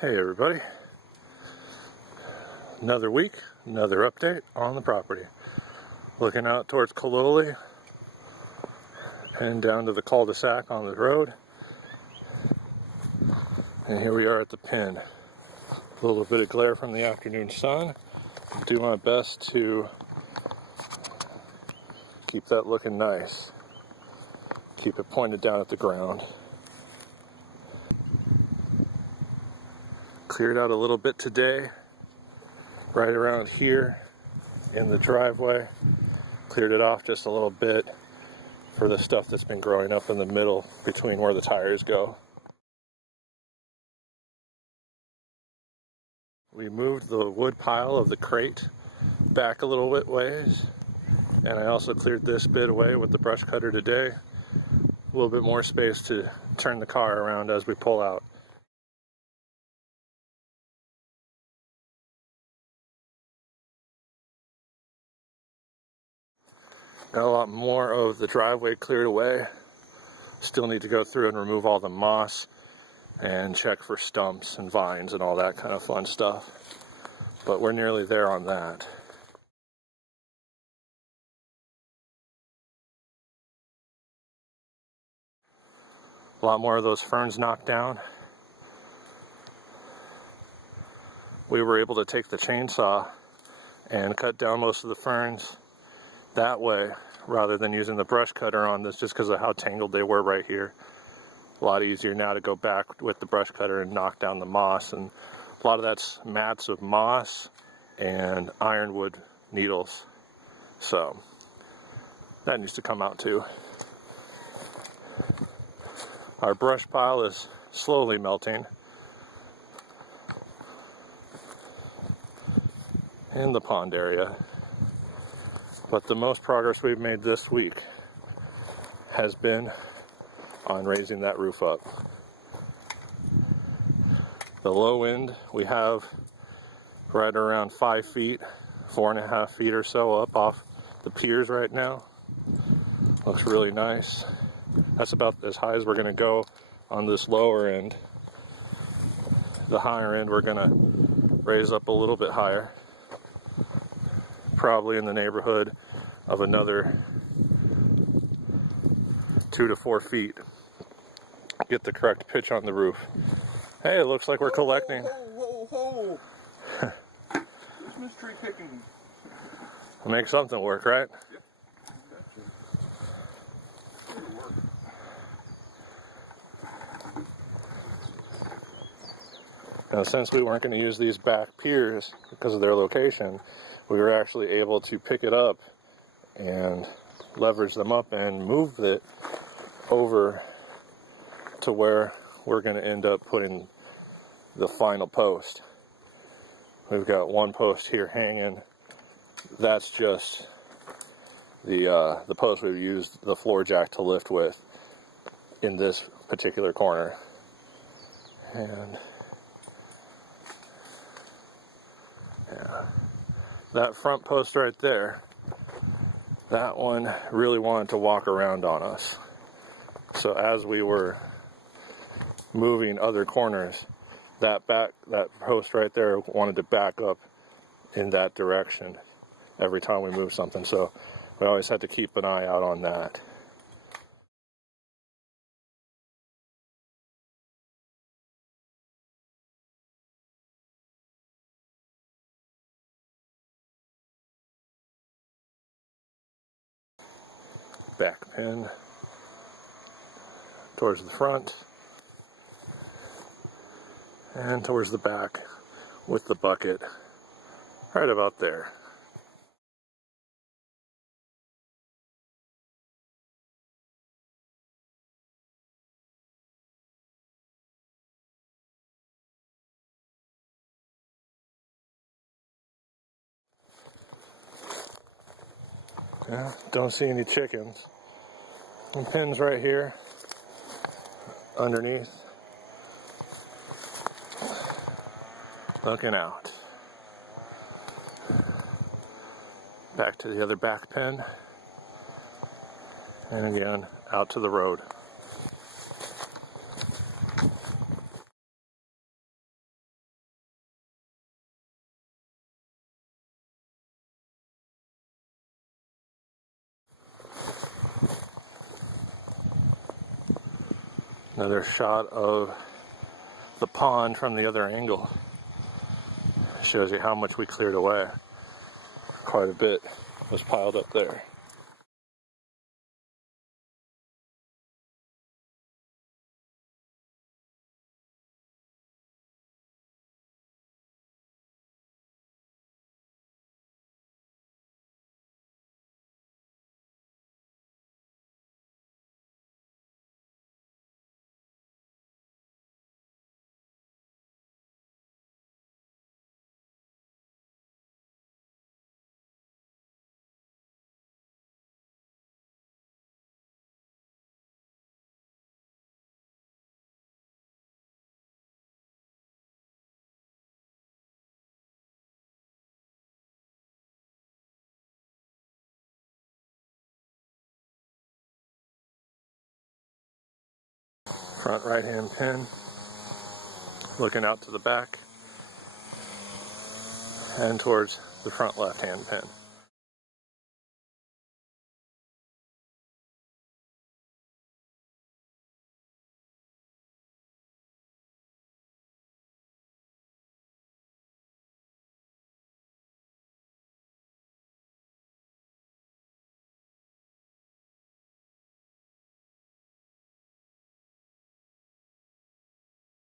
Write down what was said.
Hey everybody, another week, another update on the property. Looking out towards Kaloli and down to the cul-de-sac on the road. And here we are at the pin. A little bit of glare from the afternoon sun. I'll do my best to keep that looking nice. Keep it pointed down at the ground. Cleared out a little bit today, right around here in the driveway. Cleared it off just a little bit for the stuff that's been growing up in the middle between where the tires go. We moved the wood pile of the crate back a little bit ways, and I also cleared this bit away with the brush cutter today. A little bit more space to turn the car around as we pull out. Got a lot more of the driveway cleared away. Still need to go through and remove all the moss and check for stumps and vines and all that kind of fun stuff. But we're nearly there on that. A lot more of those ferns knocked down. We were able to take the chainsaw and cut down most of the ferns that way rather than using the brush cutter on this, just because of how tangled they were right here. A lot easier now to go back with the brush cutter and knock down the moss, and a lot of that's mats of moss and ironwood needles, so that needs to come out too. Our brush pile is slowly melting in the pond area. But the most progress we've made this week has been on raising that roof up. The low end we have right around 5 feet, 4.5 feet or so up off the piers right now. Looks really nice. That's about as high as we're gonna go on this lower end. The higher end we're gonna raise up a little bit higher. Probably in the neighborhood of another 2 to 4 feet. Get the correct pitch on the roof. Hey, it looks like we're collecting. Whoa. Christmas tree picking. Make something work, right? Yep. Now, since we weren't going to use these back piers because of their location, we were actually able to pick it up and leverage them up and move it over to where we're going to end up putting the final post. We've got one post here hanging. That's just the post we've used the floor jack to lift with in this particular corner. And yeah, that front post right there, that one really wanted to walk around on us. So as we were moving other corners, that post right there wanted to back up in that direction every time we move something. So we always had to keep an eye out on that. Back pin towards the front and towards the back with the bucket right about there. Yeah, don't see any chickens. And pins right here underneath, looking out. Back to the other back pin, and again out to the road. Another shot of the pond from the other angle. Shows you how much we cleared away. Quite a bit was piled up there. Front right hand pin, looking out to the back and towards the front left hand pin.